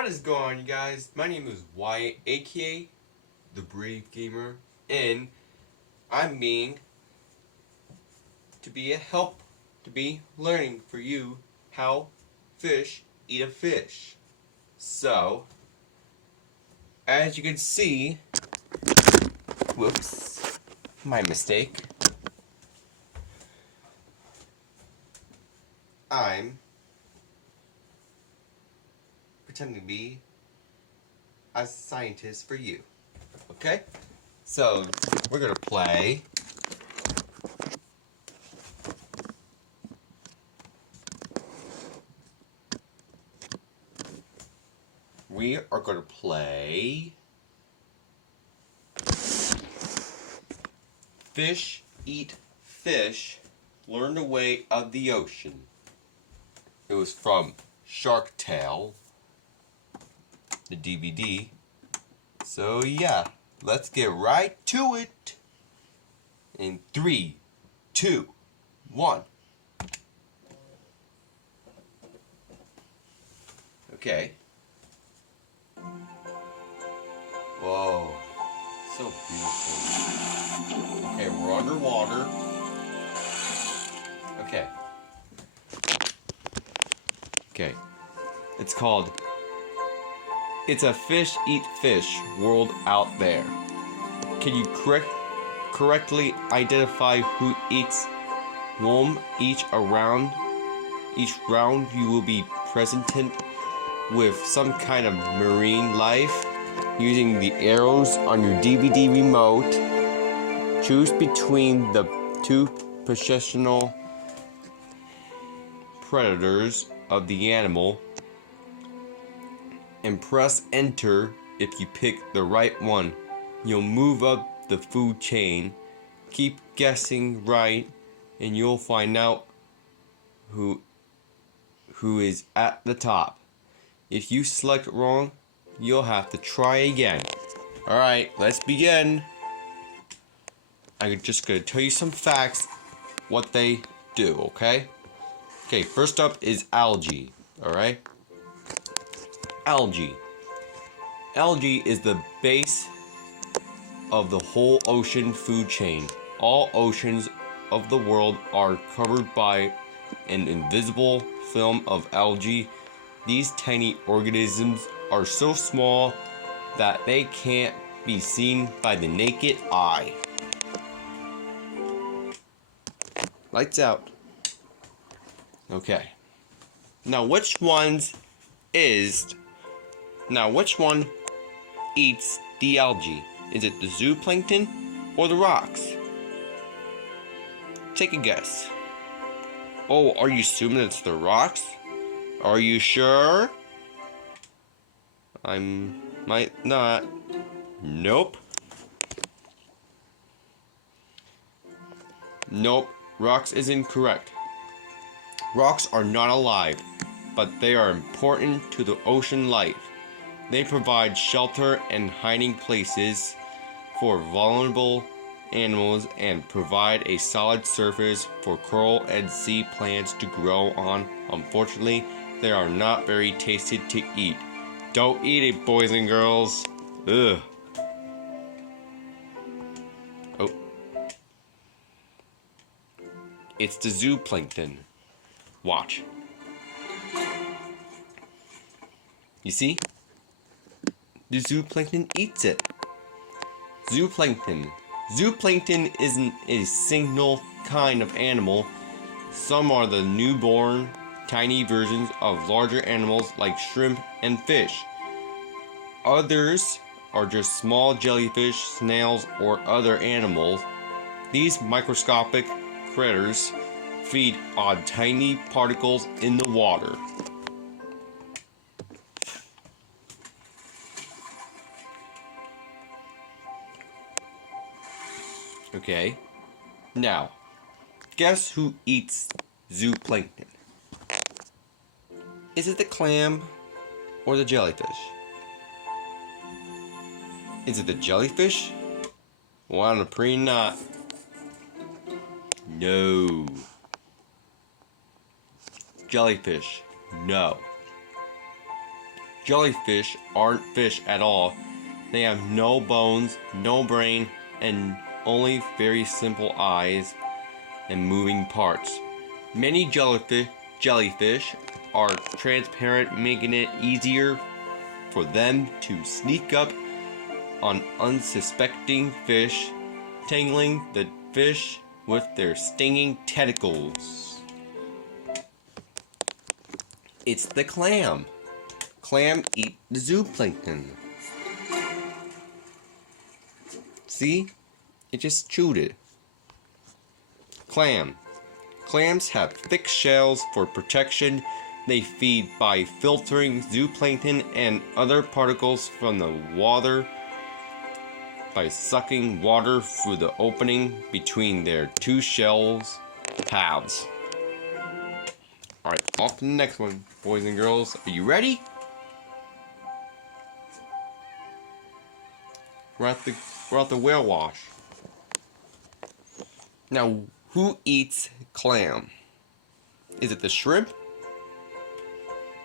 What is going on, you guys? My name is Wyatt, aka the Brave Gamer, and I'm being to be learning for you how fish eat a fish. So, as you can see, whoops, my mistake. I'm pretending to be a scientist for you. Okay? So, we're gonna play Fish Eat Fish, Learn the Way of the Ocean. It was from Shark Tale, the DVD. So yeah, let's get right to it. In 3, 2, 1. Okay. Whoa, so beautiful. Okay, we're underwater. Okay. Okay. It's a fish eat fish world out there. Can you correctly identify who eats whom each round you will be presented with some kind of marine life using the arrows on your DVD remote. Choose between the two positional predators of the animal and press enter. If you pick the right one, you'll move up the food chain. Keep guessing right and you'll find out who is at the top. If you select wrong, you'll have to try again. Alright, let's begin. I'm just gonna tell you some facts, what they do, okay? Okay, first up is algae, alright? Algae. Algae is the base of the whole ocean food chain. All oceans of the world are covered by an invisible film of algae. These tiny organisms are so small that they can't be seen by the naked eye. Lights out. Okay. Now which one eats the algae? Is it the zooplankton or the rocks? Take a guess. Oh, are you assuming it's the rocks? Are you sure? I might not. Nope. Nope, rocks is incorrect. Rocks are not alive, but they are important to the ocean life. They provide shelter and hiding places for vulnerable animals and provide a solid surface for coral and sea plants to grow on. Unfortunately, they are not very tasty to eat. Don't eat it, boys and girls. Ugh. Oh. It's the zooplankton. Watch. You see? The zooplankton eats it. Zooplankton. Zooplankton isn't a single kind of animal. Some are the newborn, tiny versions of larger animals like shrimp and fish. Others are just small jellyfish, snails, or other animals. These microscopic critters feed on tiny particles in the water. Okay, now, guess who eats zooplankton? Is it the clam or the jellyfish? Is it the jellyfish? Well, I'm pretty not. No. Jellyfish, no. Jellyfish aren't fish at all. They have no bones, no brain, and only very simple eyes and moving parts. Many jellyfish are transparent, making it easier for them to sneak up on unsuspecting fish, tangling the fish with their stinging tentacles. It's the clam. Clam eat the zooplankton. See? It just chewed it. Clam. Clams have thick shells for protection. They feed by filtering zooplankton and other particles from the water by sucking water through the opening between their two shells halves. Alright, off to the next one, boys and girls. Are you ready? We're at the whale wash. Now, who eats clam? Is it the shrimp?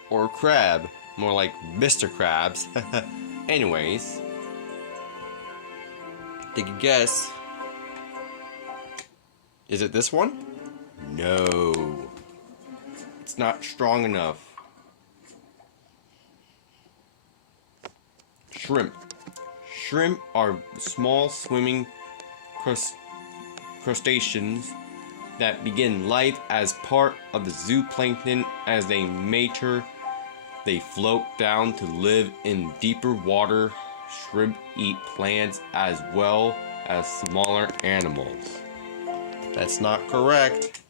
Or crab? More like Mr. Krabs. Anyways, take a guess. Is it this one? No. It's not strong enough. Shrimp. Shrimp are small swimming crustaceans that begin life as part of the zooplankton. As they mature, they float down to live in deeper water. Shrimp eat plants as well as smaller animals. That's not correct.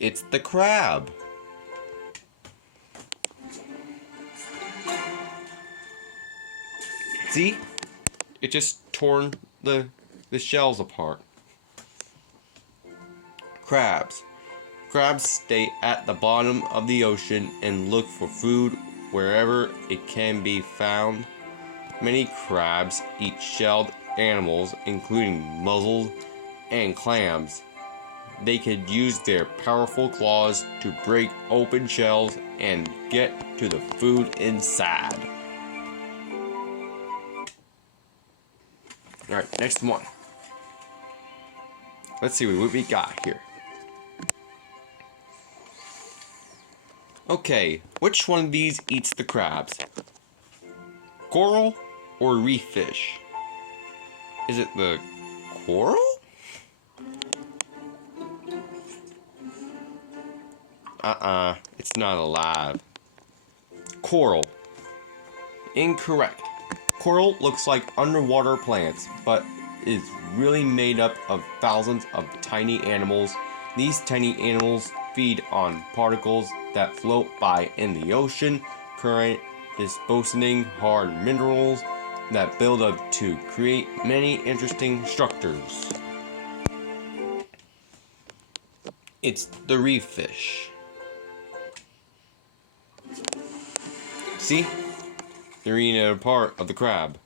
It's the crab. See? It just torn the shells apart. Crabs. Crabs stay at the bottom of the ocean and look for food wherever it can be found. Many crabs eat shelled animals, including mussels and clams. They could use their powerful claws to break open shells and get to the food inside. Alright, next one. Let's see what we got here. Okay, which one of these eats the crabs? Coral or reef fish? Is it the coral? It's not alive. Coral. Incorrect. Coral looks like underwater plants, but is really made up of thousands of tiny animals. These tiny animals feed on particles that float by in the ocean current, disposing hard minerals that build up to create many interesting structures. It's the reef fish. See? They're eating a part of the crab.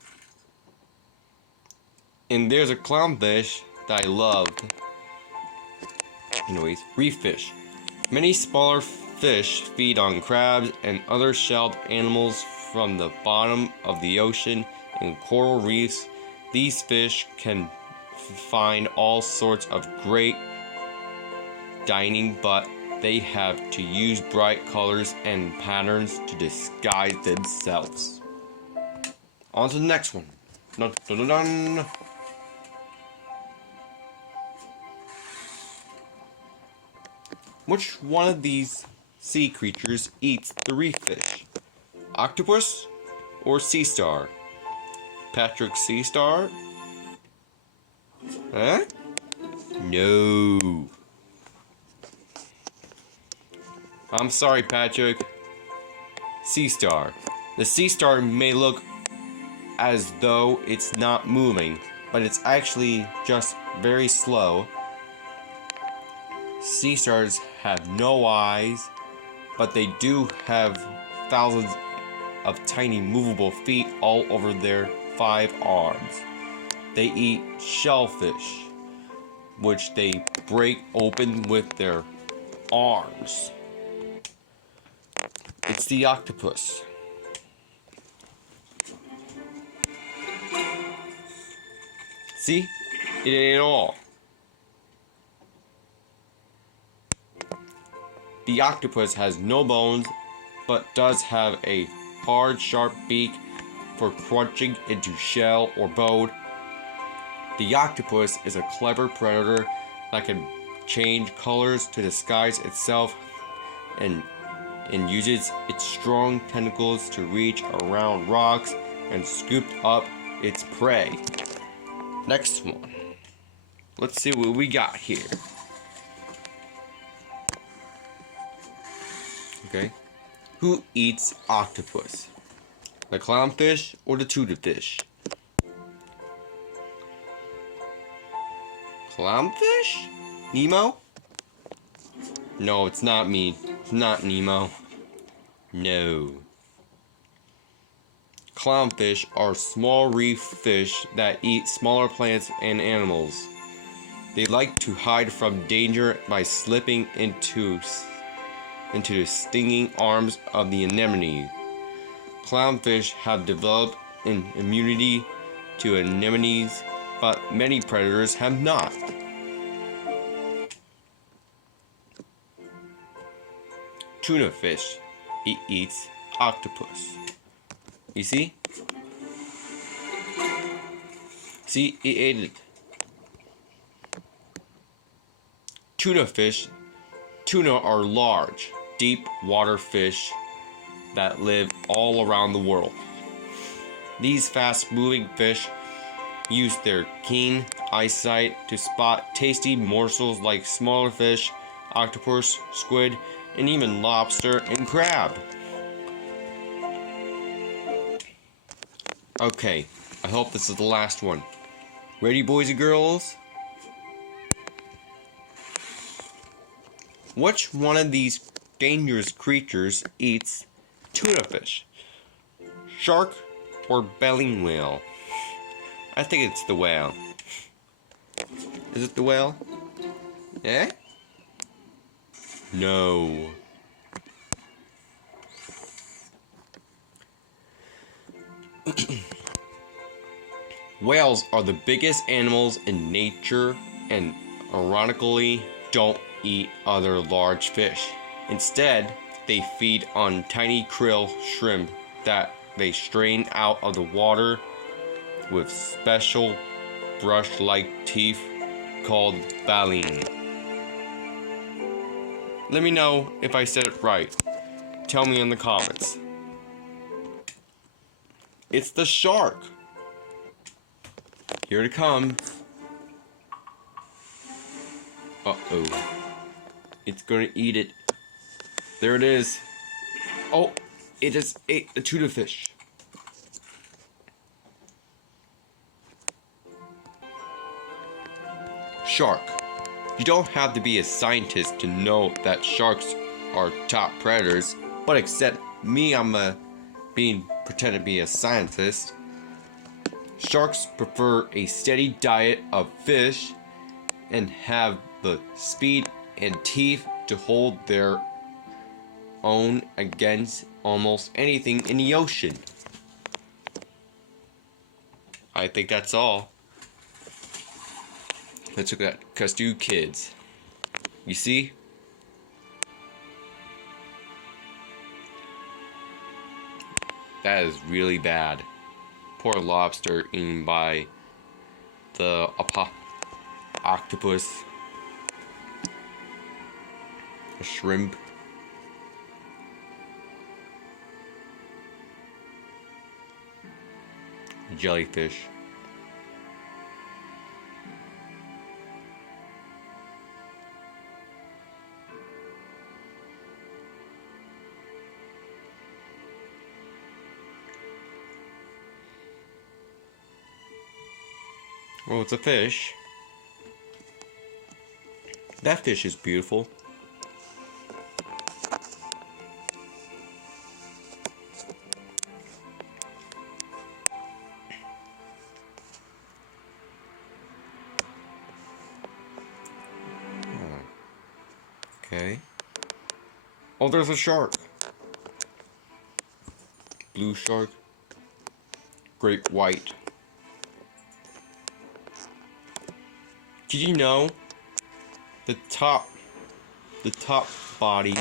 And there's a clownfish that I loved. Anyways, reef fish. Many smaller fish feed on crabs and other shelled animals from the bottom of the ocean and coral reefs. These fish can find all sorts of great dining, but they have to use bright colors and patterns to disguise themselves. On to the next one. Dun, dun, dun, dun. Which one of these sea creatures eats the reef fish? Octopus or sea star? Patrick Sea Star? Huh? No. I'm sorry, Patrick. Sea star. The sea star may look as though it's not moving, but it's actually just very slow. Sea stars have no eyes, but they do have thousands of tiny movable feet all over their 5 arms. They eat shellfish, which they break open with their arms. It's It's the octopus. See? It ate it all. The octopus has no bones, but does have a hard, sharp beak for crunching into shell or bone. The octopus is a clever predator that can change colors to disguise itself and uses its strong tentacles to reach around rocks and scoop up its prey. Next one. Let's see what we got here. Okay. Who eats octopus? The clownfish or the tuna fish? Clownfish? Nemo? No, it's not me. It's not Nemo. No. Clownfish are small reef fish that eat smaller plants and animals. They like to hide from danger by slipping into the stinging arms of the anemone. Clownfish have developed an immunity to anemones, but many predators have not. Tuna fish eats octopus. You see? See, it ate it. Tuna are large, deep water fish that live all around the world. These fast-moving fish use their keen eyesight to spot tasty morsels like smaller fish, octopus, squid, and even lobster and crab. Okay, I hope this is the last one. Ready, boys and girls? Which one of these dangerous creatures eats tuna fish? Shark or belly whale? I think it's the whale. Is it the whale? Eh? No. Whales are the biggest animals in nature and ironically don't eat other large fish. Instead, they feed on tiny krill shrimp that they strain out of the water with special brush-like teeth called baleen. Let me know if I said it right. Tell me in the comments. It's the shark. Here it comes. Uh-oh. It's gonna eat it. There it is. Oh, it just ate the tuna fish. Shark. You don't have to be a scientist to know that sharks are top predators, but except me, I'm pretend to be a scientist. Sharks prefer a steady diet of fish and have the speed and teeth to hold their own against almost anything in the ocean. I think that's all. Let's look at Custu Kids. You see? That is really bad. Poor lobster eaten by the octopus. A shrimp. A jellyfish. Well, it's a fish. That fish is beautiful. Okay. Oh, there's a shark. blue shark, great white. Did you know the top body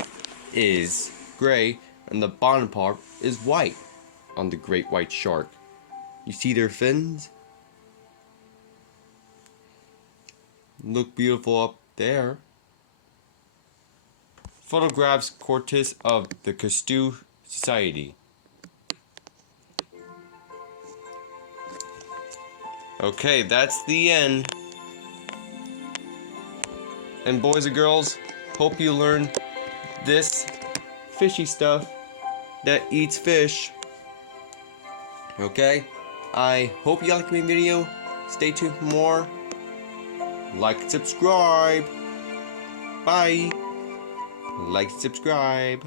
is gray and the bottom part is white on the great white shark? You see their fins? Look beautiful up there. Photographs Cortis of the Cousteau Society. Okay, that's the end. And boys and girls, hope you learned this fishy stuff that eats fish. Okay, I hope you liked my video. Stay tuned for more. Like and subscribe. Bye. Like and subscribe.